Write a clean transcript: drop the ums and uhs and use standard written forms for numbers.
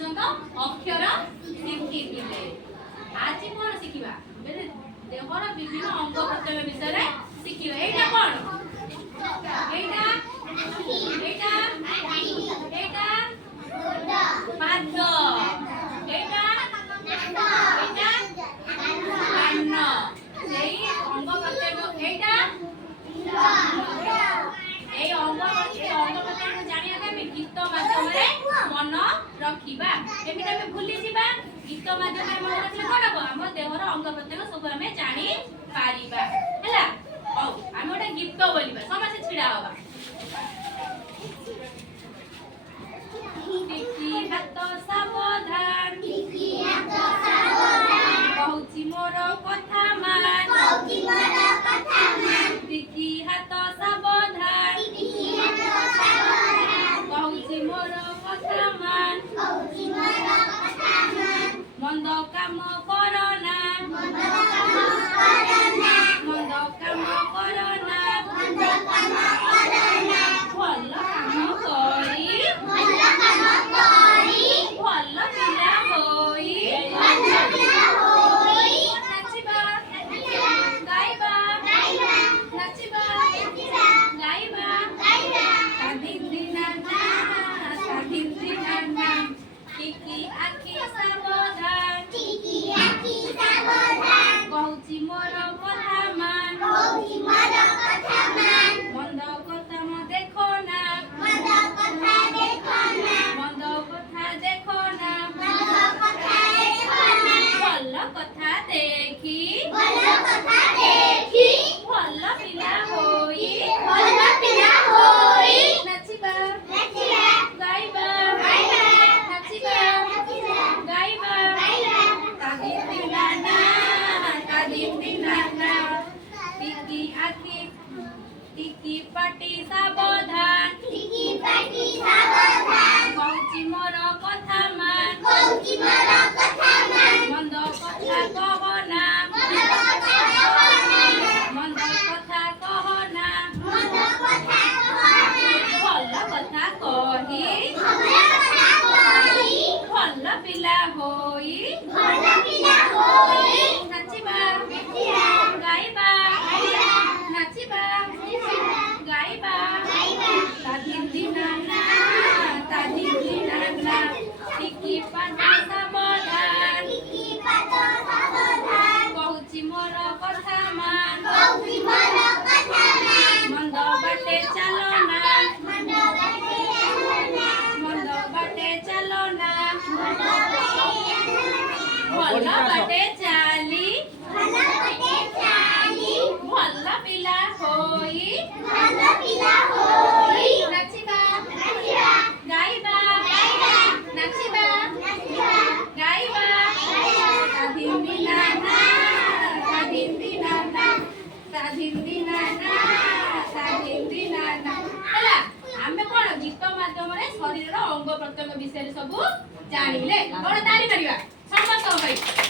पर्यंत अक्षर शिखिथिले आज कोन शिखिबा बेले देहर विभिन्न अंग प्रत्यंग विषय रे शिखिबा एटा कोन एटा एटा एटा पाद एटा एटा कान सेही अंग प्रत्यंग एटा এই অঙ্গ প্রত্যঙ্গ জানিয়া আমি গীত মাধ্যমে মন রাখিবা এমিতি আমি ভুলি ଯିବା গীত মাধ্যমে মন রাখলে কোন হবো ଆମ দেহର অঙ্গ প্রত্যঙ্গ ସବୁ ଆମେ জানি পারিবা ହେଲା ହଉ ଆମେ ଗୋଟେ ଗୀତ ବୋଲିବା ସମସ୍ତେ ଛିଡା ହବା ଟିକି ହାତ ସାବଧାନ କହୁଛି ମୋର କଥା ମାନ ଟିକି ହାତ ସାବଧାନ କହୁଛି ମୋର କଥା ମାନ ମନ୍ଦ କାମ କରନା ମନ୍ଦ କାମ କରନା ଭଲ କାମ କରି ଭଲ ପିଲା ହୋଇ ନାଚିବା ଗାଇବା ନାଚିବା ଗାଇବା ସ୍ୱାଧୀନ ନା ଟିକି ଆଖି ସାବଧାନ କହୁଛି ମୋର କଥା ମାନ ମନ୍ଦ କଥା ମ ଦେଖ ନା ମନ୍ଦ କଥା ଦେଖ ନା ଭଲ କଥା ଦେଖି ଭଲ ପିଲା ହୋଇ ନାଚିବା ଗାଇବା ନାଚିବା ଗାଇବା ଟିକି ଆଖି ଟିକି ପାଟି ସାବଧାନ କହୁଛି ମୋର କଥା ମାନ ମନ୍ଦ କଥା କହନା ମନ୍ଦ କଥା କହନା ଭଲ କଥା କହି ଭଲ ପିଲା ହୋଇ ନାଚିବା ଗାଇବା ନାଚିବା ଗାଇବା ସ୍ୱାଧୀନ ନା ଟିକି ପାଟି ସାବଧାନ କହୁଛି ମୋର କଥା ମାନ ମନ୍ଦ ବାଟେ ଚାଲନା ମନ୍ଦ ବାଟେ ଚାଲନା ଭଲ ବାଟେ ଚାଲି ଭଲ ପିଲା ହୋଇ ନାଚିବା ଗାଇବା ନାଚିବା ଗାଇବା ସ୍ୱାଧୀନ ହେଲା ଆମେ କଣ ଗୀତ ମାଧ୍ୟମରେ ଶରୀରର ଅଙ୍ଗ ପ୍ରତ୍ୟଙ୍ଗ ବିଷୟରେ ସବୁ ଜାଣିଲେ କଣ ଜାଣିପାରିବା ସମସ୍ତଙ୍କ ପାଇଁ